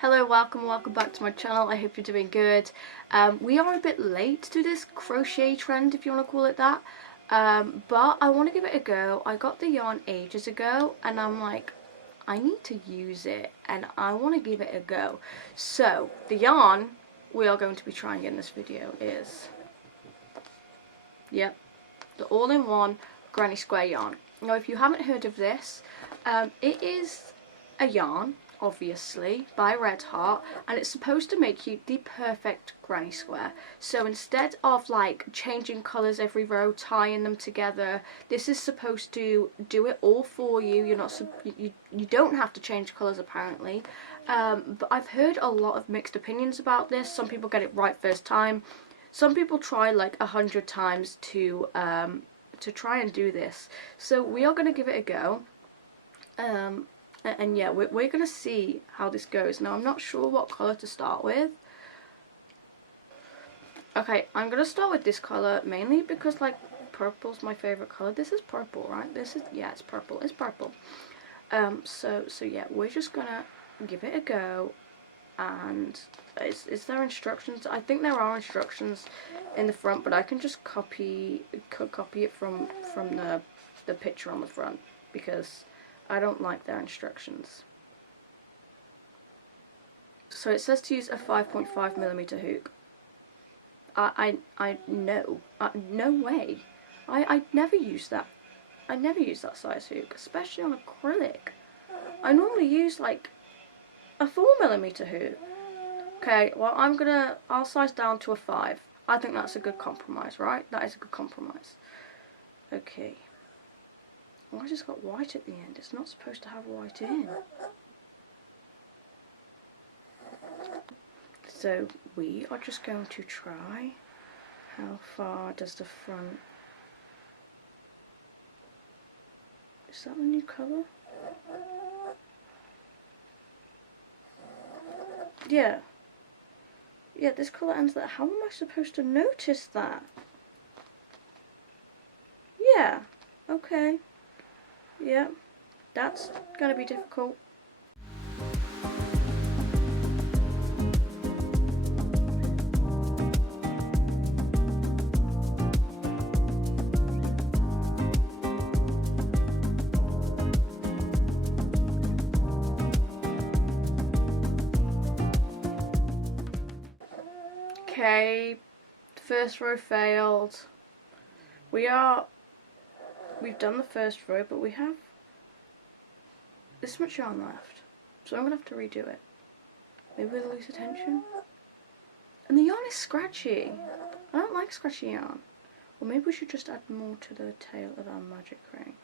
Hello, welcome back to my channel. I hope you're doing good. We are a bit late to this crochet trend, if you want to call it that, but I want to give it a go. I got the yarn ages ago and I'm like, I need to use it and I want to give it a go. So the yarn we are going to be trying in this video is, yep, the all-in-one granny square yarn. Now if you haven't heard of this, it is a yarn, obviously, by Red Heart, and it's supposed to make you the perfect granny square. So instead of like changing colours every row, tying them together, this is supposed to do it all for you. You're not you don't have to change colours apparently, but I've heard a lot of mixed opinions about this. Some people get it right first time, some people try like 100 times to try and do this. So we are going to give it a go. And yeah, we're going to see how this goes. Now, I'm not sure what colour to start with. Okay, I'm going to start with this colour, mainly because, like, purple's my favourite colour. This is purple, right? This is, yeah, it's purple. It's purple. So yeah, we're just going to give it a go. And is there instructions? I think there are instructions in the front, but I can just copy it from the picture on the front, because I don't like their instructions. So it says to use a 5.5mm hook. I know. No way. I never use that. I never use that size hook, especially on acrylic. I normally use like a 4mm hook. Okay, well I'll size down to a 5. I think that's a good compromise, right? That is a good compromise. Okay. Well, I just got white at the end. It's not supposed to have white in. So we are just going to try. How far does the front... Is that the new colour? Yeah. Yeah, this colour ends there. How am I supposed to notice that? Yeah. Okay. Yeah, that's going to be difficult. Okay, first row failed. We've done the first row, but we have this much yarn left, so I'm going to have to redo it. Maybe with a loose tension. And the yarn is scratchy. I don't like scratchy yarn. Or maybe we should just add more to the tail of our magic ring.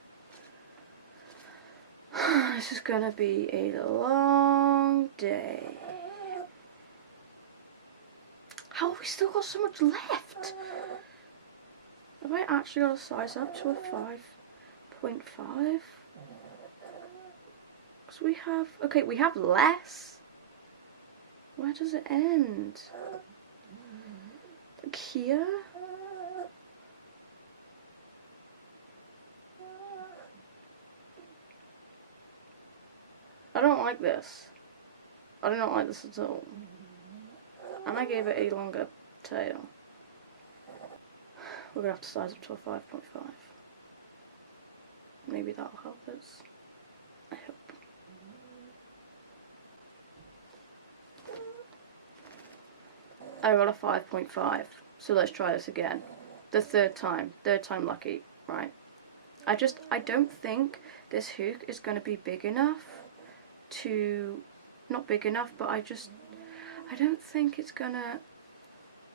This is going to be a long day. How have we still got so much left? Have I actually got to size up to a 5.5? Because we have... Okay, we have less. Where does it end? Like here? I don't like this. I do not like this at all. And I gave it a longer tail. We're going to have to size up to a 5.5. Maybe that'll help us. I hope. I got a 5.5. So let's try this again. The third time lucky, right? I don't think this hook is going to be big enough to... Not big enough, but I don't think it's going to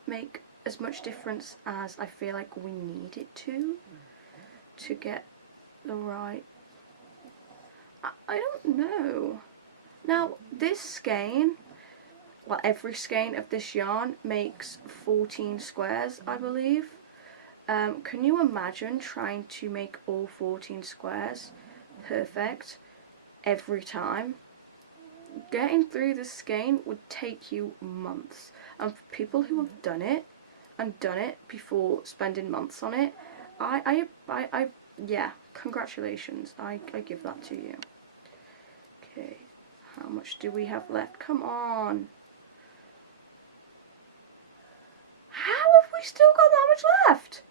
make as much difference as I feel like we need it to get the right... I don't know. Now, this skein, well, every skein of this yarn makes 14 squares, I believe. Can you imagine trying to make all 14 squares perfect every time? Getting through this skein would take you months. And for people who have done it before spending months on it, yeah, congratulations. I give that to you. Okay, How much do we have left? Come on. How have we still got that much left?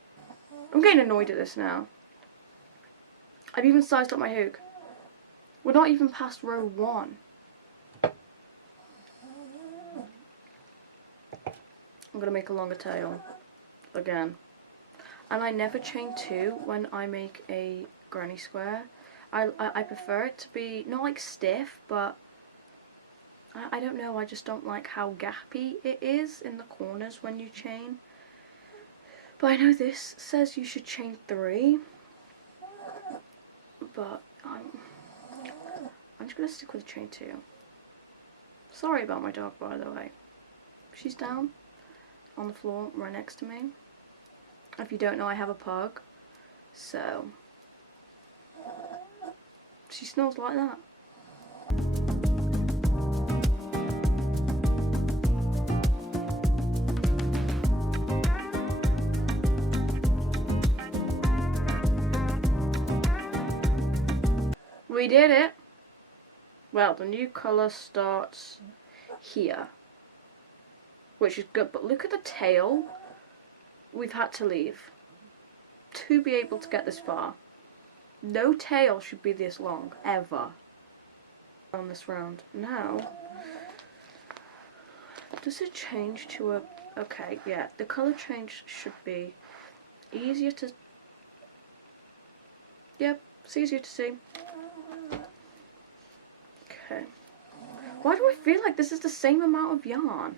I'm getting annoyed at this now. I've even sized up my hook. We're not even past row 1. I'm gonna make a longer tail again. And I never chain 2 when I make a granny square. I prefer it to be not like stiff, but I don't know, I just don't like how gappy it is in the corners when you chain. But I know this says you should chain 3, but I'm just gonna stick with chain 2. Sorry about my dog, by the way. She's down on the floor right next to me. If you don't know, I have a pug, so she snores like that. We did it. Well, the new colour starts here, which is good, but look at the tail we've had to leave to be able to get this far. No tail should be this long, ever, on this round. Now, does it change to a... Okay, yeah, the colour change should be easier to... Yep, it's easier to see. Okay. Why do I feel like this is the same amount of yarn?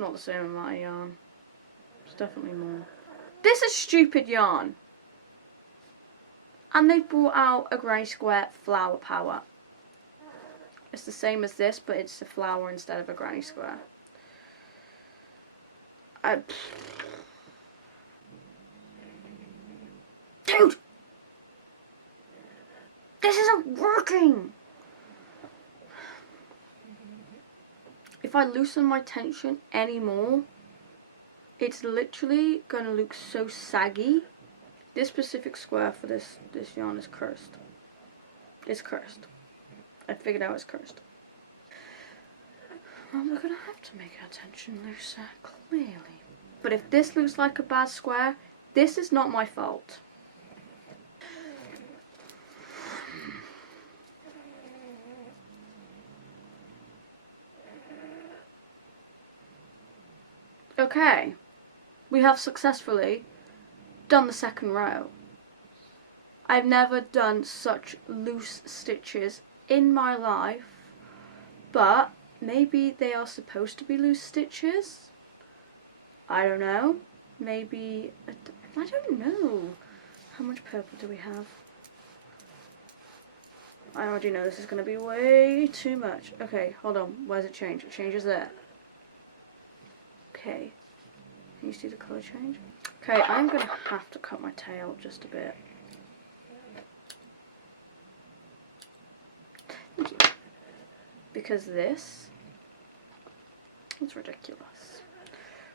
Not the same amount of yarn. It's definitely more. This is stupid yarn. And they've brought out a grey square flower power. It's the same as this, but it's a flower instead of a granny square. Dude! This isn't working! If I loosen my tension anymore, it's literally gonna look so saggy. This specific square for this yarn is cursed. It's cursed. I figured out it's cursed. Well, we're gonna have to make our tension looser, clearly. But if this looks like a bad square, this is not my fault. Okay, we have successfully done the second row. I've never done such loose stitches in my life, but maybe they are supposed to be loose stitches. I don't know. Maybe, I don't know. How much purple do we have? I already know this is going to be way too much. Okay, hold on. Where's it change? It changes there. Okay, can you see the colour change? Okay, I'm going to have to cut my tail just a bit. Thank you. Because this is ridiculous.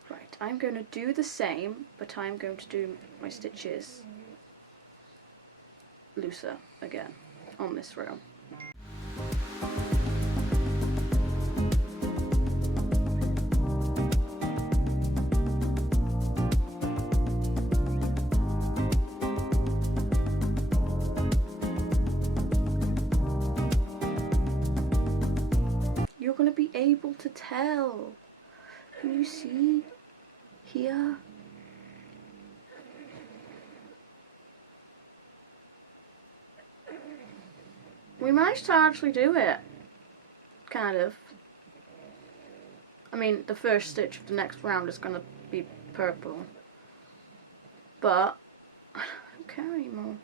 Right, I'm going to do the same, but I'm going to do my stitches looser again on this row. You're going to be able to tell. Can you see here? We managed to actually do it. Kind of. I mean, the first stitch of the next round is going to be purple. But I don't care anymore.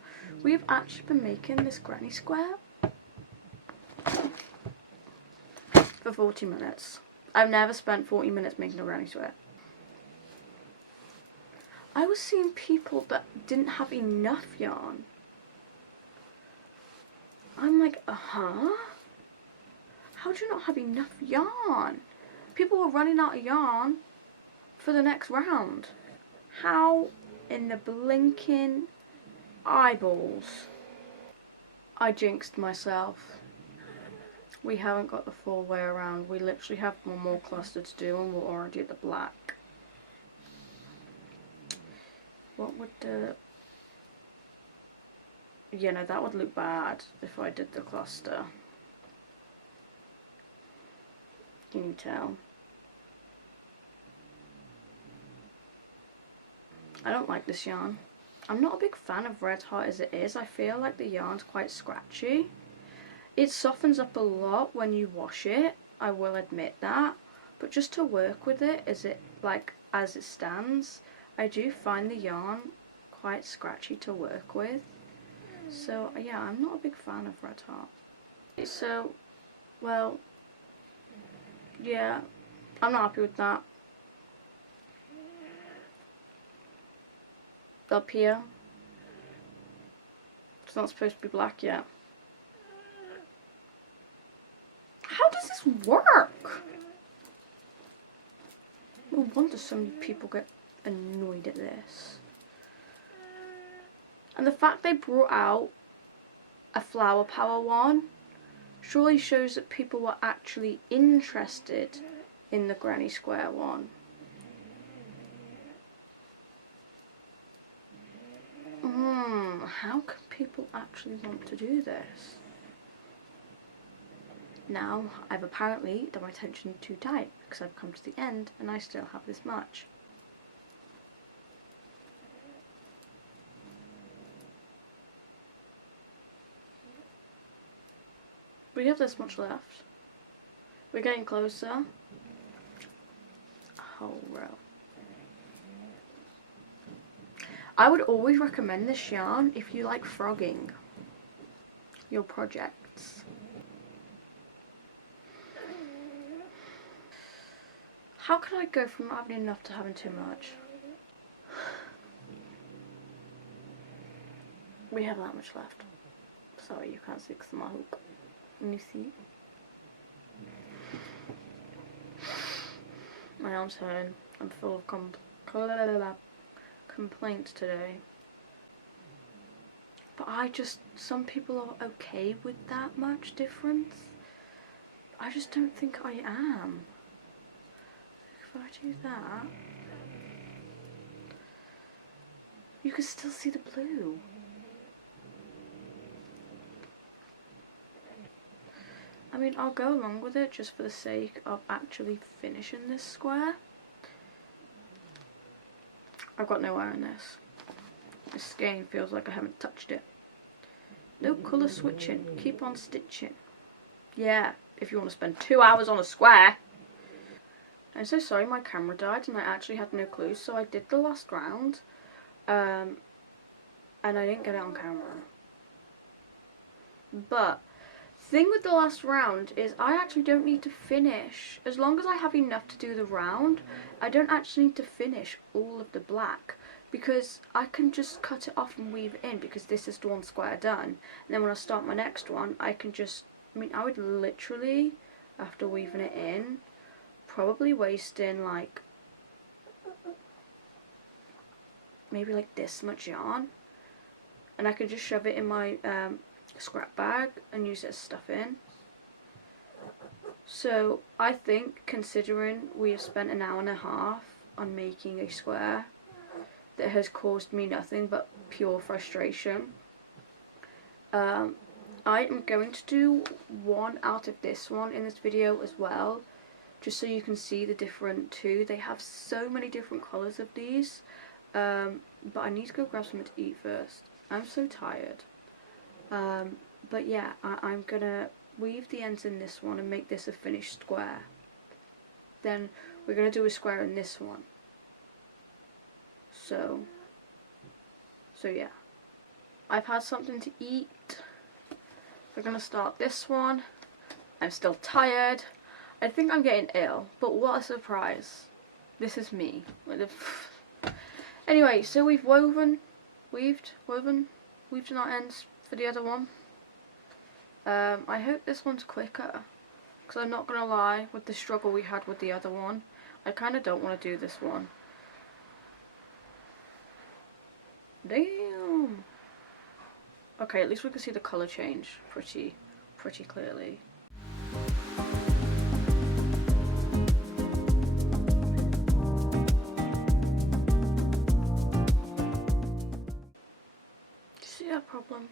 We've actually been making this granny square for 40 minutes. I've never spent 40 minutes making a granny square. I was seeing people that didn't have enough yarn. I'm like, how do you not have enough yarn? People were running out of yarn for the next round. How in the blinking eyeballs? I jinxed myself. We haven't got the full way around. We literally have one more cluster to do and we're already at the black. What would the... Yeah, no, that would look bad if I did the cluster. Can you tell? I don't like this yarn. I'm not a big fan of Red Heart as it is. I feel like the yarn's quite scratchy. It softens up a lot when you wash it, I will admit that. But just to work with it, as it stands, I do find the yarn quite scratchy to work with. So yeah, I'm not a big fan of Red Heart. So, well, yeah, I'm not happy with that. Up here, it's not supposed to be black yet. How does this work? No wonder so many people get annoyed at this. And the fact they brought out a flower power one surely shows that people were actually interested in the granny square one. How can people actually want to do this? Now, I've apparently done my attention too tight because I've come to the end and I still have this much. We have this much left. We're getting closer. A whole row. I would always recommend this yarn if you like frogging your projects. How can I go from not having enough to having too much? We have that much left. Sorry, you can't see because of my hook. Can you see? My arm's hurting. I'm full of complaints today. But some people are okay with that much difference. I just don't think I am. If I do that, you can still see the blue. I mean, I'll go along with it just for the sake of actually finishing this square. I've got no wear in this. This skein feels like I haven't touched it. No colour switching, keep on stitching. Yeah, if you want to spend 2 hours on a square. I'm so sorry my camera died and I actually had no clue, so I did the last round. And I didn't get it on camera. But thing with the last round is I actually don't need to finish. As long as I have enough to do the round, I don't actually need to finish all of the black, because I can just cut it off and weave it in, because this is the one square done. And then when I start my next one, I can just, I would literally, after weaving it in, probably waste in like, maybe like this much yarn. And I could just shove it in my scrap bag and use it as stuff in. So I think, considering we have spent an hour and a half on making a square that has caused me nothing but pure frustration, I am going to do one out of this one in this video as well, just so you can see the different two. They have so many different colours of these, but I need to go grab something to eat first. I'm so tired. But yeah, I'm gonna weave the ends in this one and make this a finished square. Then we're gonna do a square in this one. So yeah. I've had something to eat. We're gonna start this one. I'm still tired. I think I'm getting ill, but what a surprise. This is me. Anyway, so we've weaved our ends for the other one. I hope this one's quicker, because I'm not going to lie, with the struggle we had with the other one, I kind of don't want to do this one. Damn! Okay, at least we can see the colour change pretty clearly. See that problem?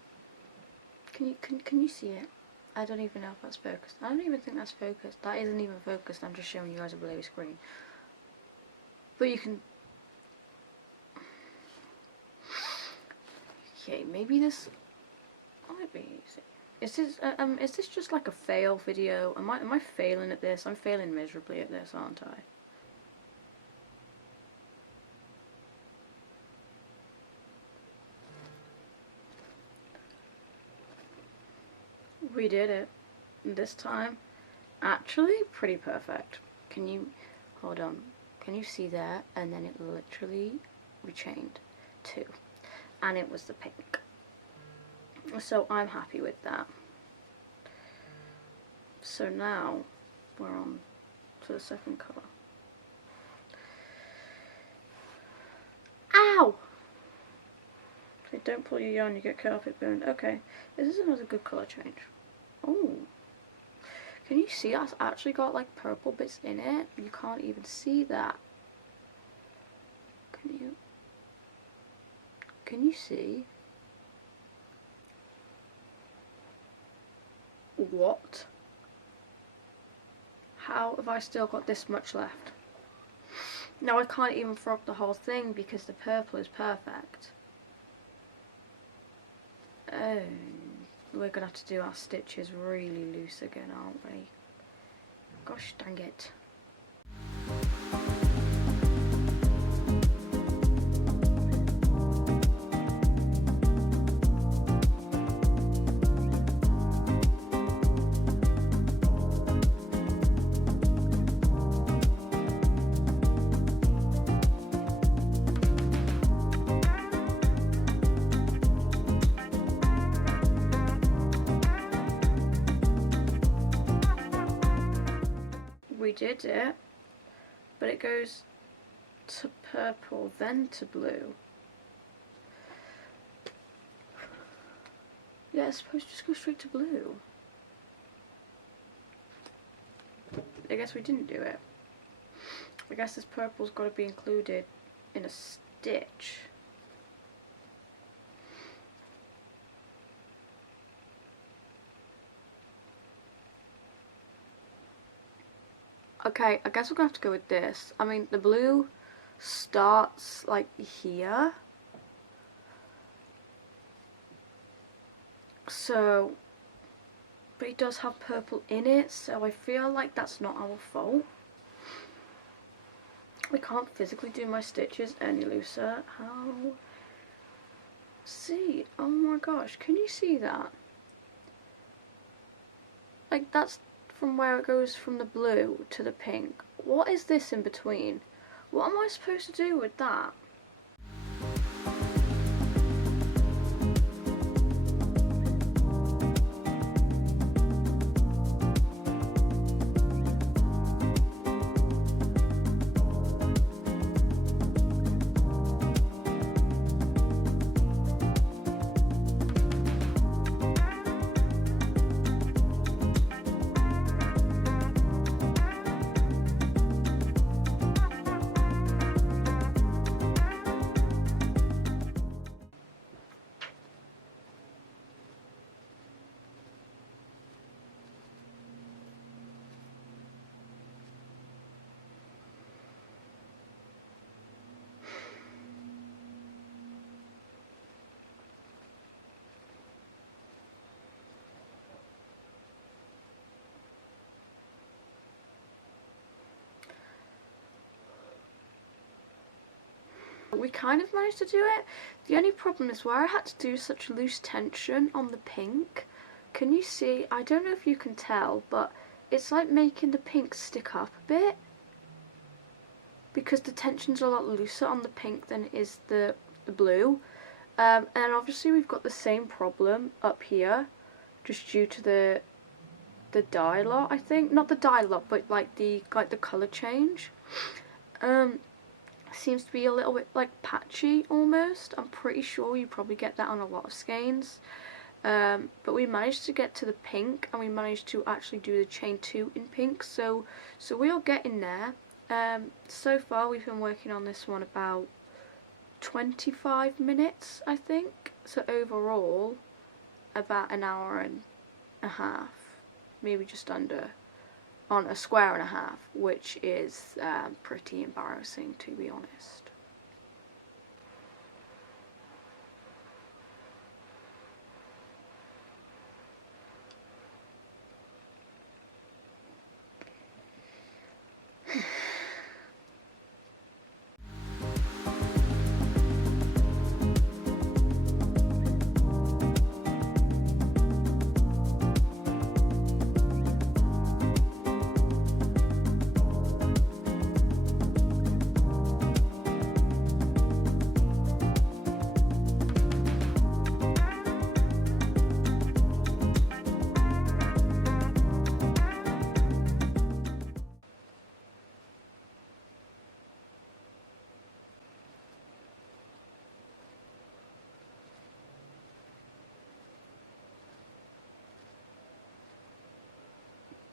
Can you see it? I don't even know if that's focused. I don't even think that's focused. That isn't even focused. I'm just showing you guys a blue screen. But you can. Okay, maybe this might be easy. Is this just like a fail video? Am I failing at this? I'm failing miserably at this, aren't I? We did it. This time, actually pretty perfect. Can you, hold on, can you see that? And then it literally rechained too. And it was the pink. So I'm happy with that. So now we're on to the second colour. Ow! Okay, don't pull your yarn, you get carpet burned. Okay, this is another good colour change. Oh, can you see that's actually got like purple bits in it? You can't even see that. Can you see? What? How have I still got this much left? Now I can't even frog the whole thing because the purple is perfect. Oh, we're gonna have to do our stitches really loose again, aren't we? Gosh dang it. We did it, but it goes to purple, then to blue. Yeah, it's supposed to just go straight to blue. I guess we didn't do it. I guess this purple's got to be included in a stitch. Okay, I guess we're gonna have to go with this. I mean, the blue starts like here. So, but it does have purple in it, so I feel like that's not our fault. I can't physically do my stitches any looser. How? See, oh my gosh, can you see that? Like, that's from where it goes from the blue to the pink. What is this in between? What am I supposed to do with that? We kind of managed to do it. The only problem is where I had to do such loose tension on the pink. Can you see? I don't know if you can tell, but it's like making the pink stick up a bit, because the tension's a lot looser on the pink than it is the blue. And obviously we've got the same problem up here, just due to the dye lot, I think. Not the dye lot, but like the colour change. Seems to be a little bit like patchy almost. I'm pretty sure you probably get that on a lot of skeins. But we managed to get to the pink, and we managed to actually do the chain 2 in pink, so we are getting there. So far we've been working on this one about 25 minutes, I think, so overall about an hour and a half, maybe just under, on a square and a half, which is pretty embarrassing, to be honest.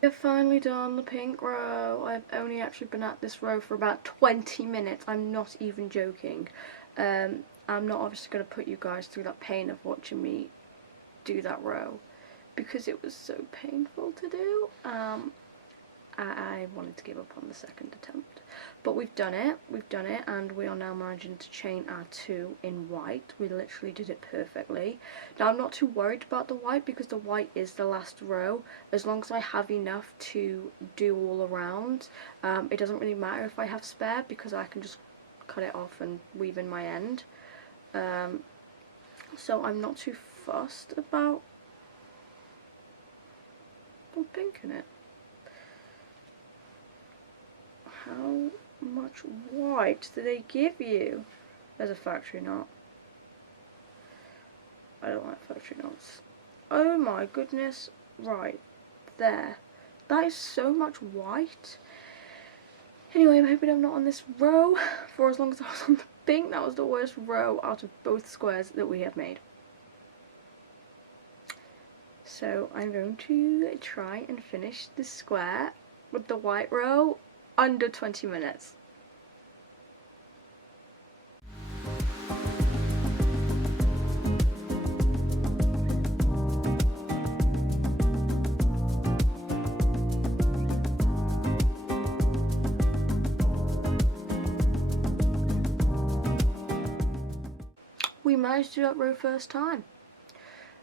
We're finally done the pink row. I've only actually been at this row for about 20 minutes. I'm not even joking. I'm not obviously going to put you guys through that pain of watching me do that row, because it was so painful to do. I wanted to give up on the second attempt, but we've done it, and we are now managing to chain our 2 in white. We literally did it perfectly. Now I'm not too worried about the white, because the white is the last row. As long as I have enough to do all around, it doesn't really matter if I have spare, because I can just cut it off and weave in my end. So I'm not too fussed about pink in it. How much white do they give you? There's a factory knot. I don't like factory knots. Oh my goodness. Right there. That is so much white. Anyway, I'm hoping I'm not on this row for as long as I was on the pink. That was the worst row out of both squares that we have made. So I'm going to try and finish this square with the white row under 20 minutes. We managed to do that row first time.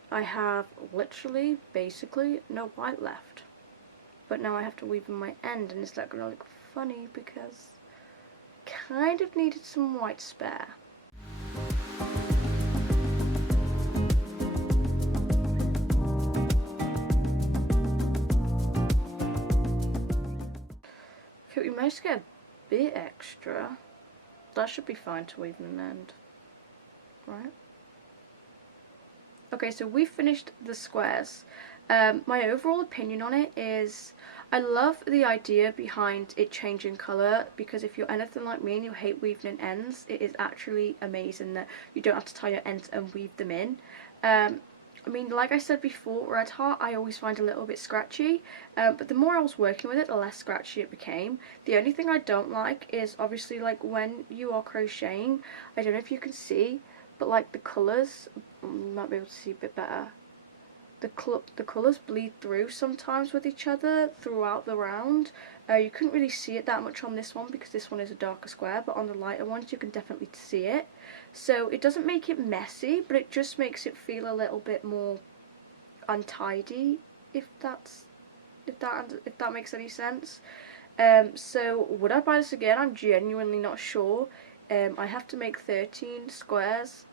I have literally, basically, no white left. But now I have to weave in my end, and is that going to look funny, because kind of needed some white spare. Okay, we managed to get a bit extra. That should be fine to weave in an end, right? Okay, so we finished the squares. My overall opinion on it is, I love the idea behind it changing colour, because if you're anything like me and you hate weaving in ends, it is actually amazing that you don't have to tie your ends and weave them in. I mean, like I said before, Red Heart I always find a little bit scratchy, but the more I was working with it, the less scratchy it became. The only thing I don't like is, obviously, like when you are crocheting, I don't know if you can see, but like the colours, you might be able to see a bit better, the colours bleed through sometimes with each other throughout the round. You couldn't really see it that much on this one, because this one is a darker square, but on the lighter ones you can definitely see it. So it doesn't make it messy, but it just makes it feel a little bit more untidy, if that makes any sense. So would I buy this again? I'm genuinely not sure. I have to make 13 squares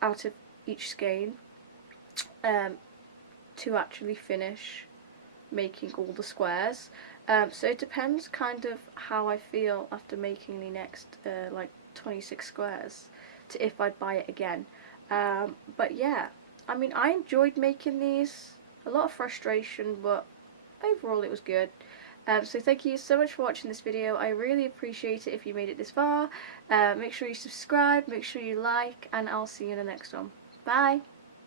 out of each skein to actually finish making all the squares. So it depends kind of how I feel after making the next like 26 squares to if I'd buy it again. But yeah, I mean, I enjoyed making these. A lot of frustration, but overall it was good. So thank you so much for watching this video. I really appreciate it if you made it this far. Make sure you subscribe, make sure you like, and I'll see you in the next one. Bye!